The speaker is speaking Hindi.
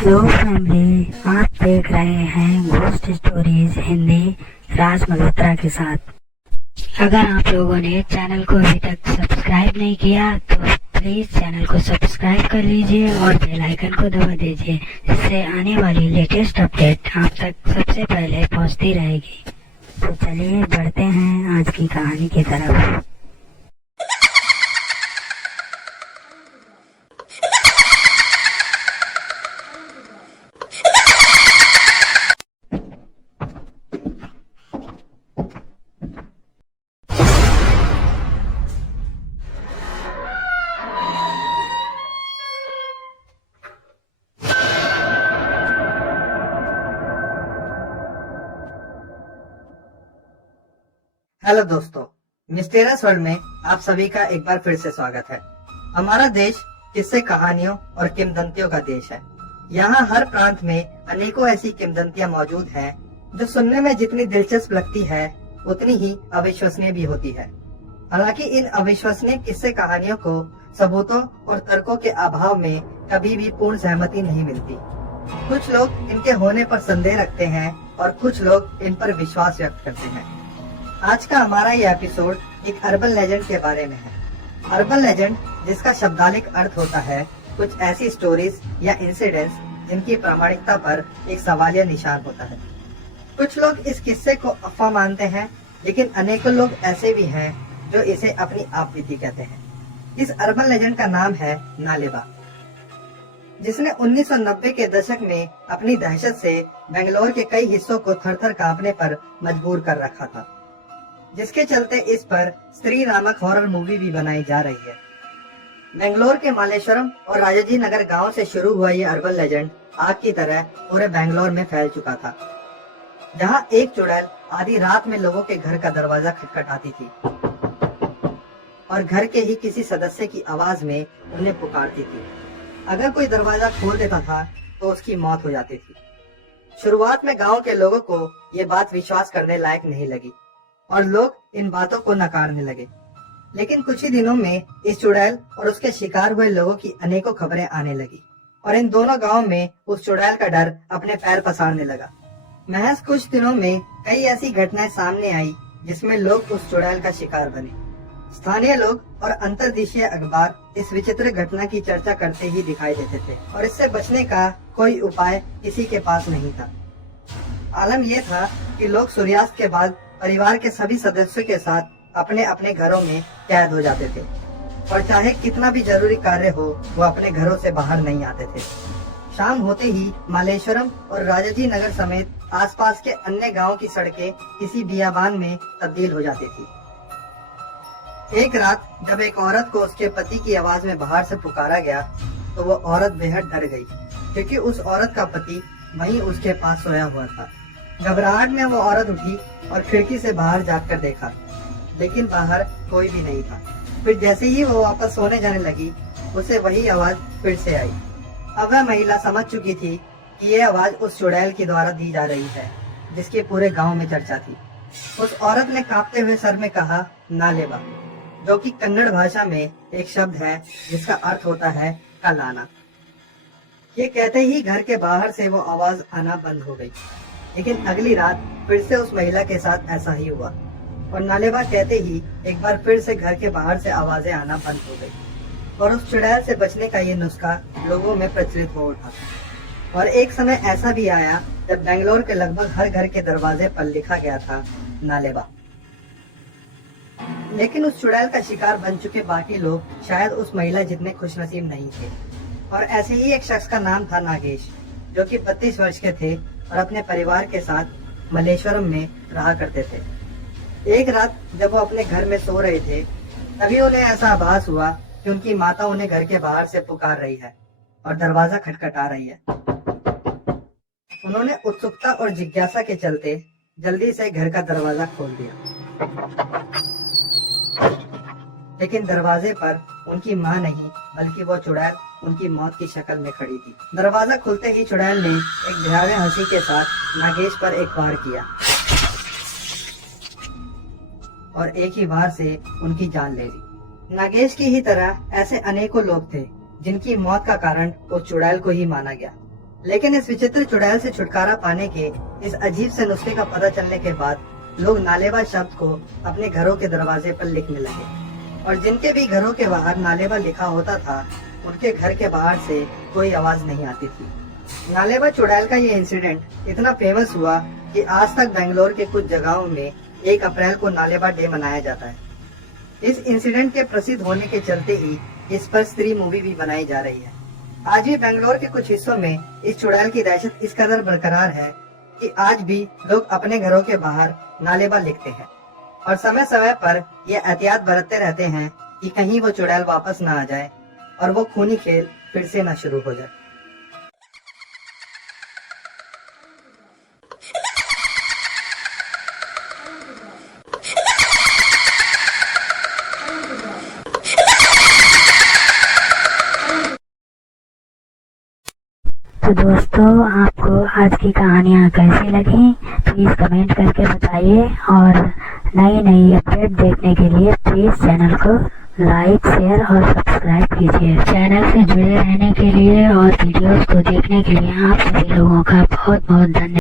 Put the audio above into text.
हेलो फैमिली, आप देख रहे हैं घोस्ट स्टोरीज हिंदी राज मल्होत्रा के साथ। अगर आप लोगों ने चैनल को अभी तक सब्सक्राइब नहीं किया तो प्लीज चैनल को सब्सक्राइब कर लीजिए और बेल आइकन को दबा दीजिए, जिससे आने वाली लेटेस्ट अपडेट आप तक सबसे पहले पहुंचती रहेगी। तो चलिए बढ़ते हैं आज की कहानी की तरफ। हेलो दोस्तों, मिस्टीरियस वर्ल्ड में आप सभी का एक बार फिर से स्वागत है। हमारा देश किस्से, कहानियों और किंवदंतियों का देश है। यहाँ हर प्रांत में अनेकों ऐसी किंवदंतियाँ मौजूद हैं जो सुनने में जितनी दिलचस्प लगती है उतनी ही अविश्वसनीय भी होती है। हालांकि इन अविश्वसनीय किस्से कहानियों को सबूतों और तर्कों के अभाव में कभी भी पूर्ण सहमति नहीं मिलती। कुछ लोग इनके होने पर संदेह रखते हैं और कुछ लोग इन पर विश्वास व्यक्त करते हैं। आज का हमारा ये एपिसोड एक अर्बन लेजेंड के बारे में है। अर्बन लेजेंड, जिसका शब्दालिक अर्थ होता है कुछ ऐसी स्टोरीज या इंसिडेंट्स जिनकी प्रामाणिकता पर एक सवालिया निशान होता है। कुछ लोग इस किस्से को अफवाह मानते हैं, लेकिन अनेकों लोग ऐसे भी हैं जो इसे अपनी आपबीती कहते हैं। इस अर्बन लेजेंड का नाम है नालेबा, जिसने 1990 के दशक में अपनी दहशत से बेंगलोर के कई हिस्सों को थर-थर कांपने पर मजबूर कर रखा था, जिसके चलते इस पर स्त्री नामक हॉरर मूवी भी बनाई जा रही है। बेंगलोर के मालेश्वरम और राजाजी नगर गांव से शुरू हुआ ये अर्बन लेजेंड आग की तरह पूरे बेंगलोर में फैल चुका था, जहां एक चुड़ैल आधी रात में लोगों के घर का दरवाजा खटखटाती थी और घर के ही किसी सदस्य की आवाज में उन्हें पुकारती थी। अगर कोई दरवाजा खोल देता था तो उसकी मौत हो जाती थी। शुरुआत में गांव के लोगों को ये बात विश्वास करने लायक नहीं लगी और लोग इन बातों को नकारने लगे, लेकिन कुछ ही दिनों में इस चुड़ैल और उसके शिकार हुए लोगों की अनेकों खबरें आने लगी और इन दोनों गांवों में उस चुड़ैल का डर अपने पैर पसारने लगा। महज कुछ दिनों में कई ऐसी घटनाएं सामने आई जिसमें लोग उस चुड़ैल का शिकार बने। स्थानीय लोग और अंतर्देशीय अखबार इस विचित्र घटना की चर्चा करते ही दिखाई देते थे और इससे बचने का कोई उपाय किसी के पास नहीं था। आलम यह था कि लोग सूर्यास्त के बाद परिवार के सभी सदस्यों के साथ अपने अपने घरों में कैद हो जाते थे और चाहे कितना भी जरूरी कार्य हो वो अपने घरों से बाहर नहीं आते थे। शाम होते ही मालेश्वरम और राजाजी नगर समेत आसपास के अन्य गांवों की सड़कें किसी बियाबान में तब्दील हो जाती थी। एक रात जब एक औरत को उसके पति की आवाज में बाहर से पुकारा गया तो वो औरत बेहद डर गई, क्योंकि उस औरत का पति वहीं उसके पास सोया हुआ था। घबराहट में वो औरत उठी और खिड़की से बाहर झांककर देखा, लेकिन बाहर कोई भी नहीं था। फिर जैसे ही वो वापस सोने जाने लगी, उसे वही आवाज फिर से आई। अब वह महिला समझ चुकी थी कि ये आवाज उस चुड़ैल के द्वारा दी जा रही है, जिसके पूरे गांव में चर्चा थी। उस औरत ने कांपते हुए सर में कहा, नालेबा, जो कि कन्नड़ भाषा में एक शब्द है जिसका अर्थ होता है कल आना। ये कहते ही घर के बाहर से वो आवाज आना बंद हो गई। लेकिन अगली रात फिर से उस महिला के साथ ऐसा ही हुआ और नालेबा कहते ही एक बार फिर से घर के बाहर से आवाजें आना बंद हो गई और उस चुड़ैल से बचने का ये नुस्खा लोगों में प्रचलित हो उठा। और एक समय ऐसा भी आया जब बेंगलोर के लगभग हर घर के दरवाजे पर लिखा गया था नालेबा। लेकिन उस चुड़ैल का शिकार बन चुके बाकी लोग शायद उस महिला जितने खुशनसीब नहीं थे। और ऐसे ही एक शख्स का नाम था नागेश, जो कि 32 वर्ष के थे और अपने परिवार के साथ मलेश्वरम में रहा करते थे। एक रात जब वो अपने घर में सो रहे थे, तभी उन्हें ऐसा आभास हुआ कि उनकी माता उन्हें घर के बाहर से पुकार रही है और दरवाजा खटखटा रही है। उन्होंने उत्सुकता और जिज्ञासा के चलते जल्दी से घर का दरवाजा खोल दिया, लेकिन दरवाजे पर उनकी माँ नहीं बल्कि वो चुड़ैल उनकी मौत की शक्ल में खड़ी थी। दरवाजा खुलते ही चुड़ैल ने एक भयावह हंसी के साथ नागेश पर एक वार किया और एक ही वार से उनकी जान ले ली। नागेश की ही तरह ऐसे अनेकों लोग थे जिनकी मौत का कारण उस चुड़ैल को ही माना गया। लेकिन इस विचित्र चुड़ैल से छुटकारा पाने के इस अजीब से नुस्खे का पता चलने के बाद लोग नालेबा शब्द को अपने घरों के दरवाजे पर लिखने लगे और जिनके भी घरों के बाहर नालेबा लिखा होता था उनके घर के बाहर से कोई आवाज नहीं आती थी। नालेबा चुड़ैल का ये इंसिडेंट इतना फेमस हुआ कि आज तक बेंगलोर के कुछ जगहों में 1 अप्रैल को नालेबा डे मनाया जाता है। इस इंसिडेंट के प्रसिद्ध होने के चलते ही इस पर स्त्री मूवी भी बनाई जा रही है। आज भी बेंगलोर के कुछ हिस्सों में इस चुड़ैल की दहशत इस कदर बरकरार है कि आज भी लोग अपने घरों के बाहर नालेबा लिखते हैं और समय समय पर ये एहतियात बरतते रहते हैं कि कहीं वो चुड़ैल वापस न आ जाए और वो खूनी खेल फिर से न शुरू हो जाए। तो दोस्तों, आपको आज की कहानियाँ कैसी लगी प्लीज कमेंट करके बताइए और नई नई अपडेट देखने के लिए प्लीज चैनल को लाइक, शेयर और सब्सक्राइब कीजिए। चैनल से जुड़े रहने के लिए और वीडियोस को देखने के लिए आप सभी लोगों का बहुत बहुत धन्यवाद।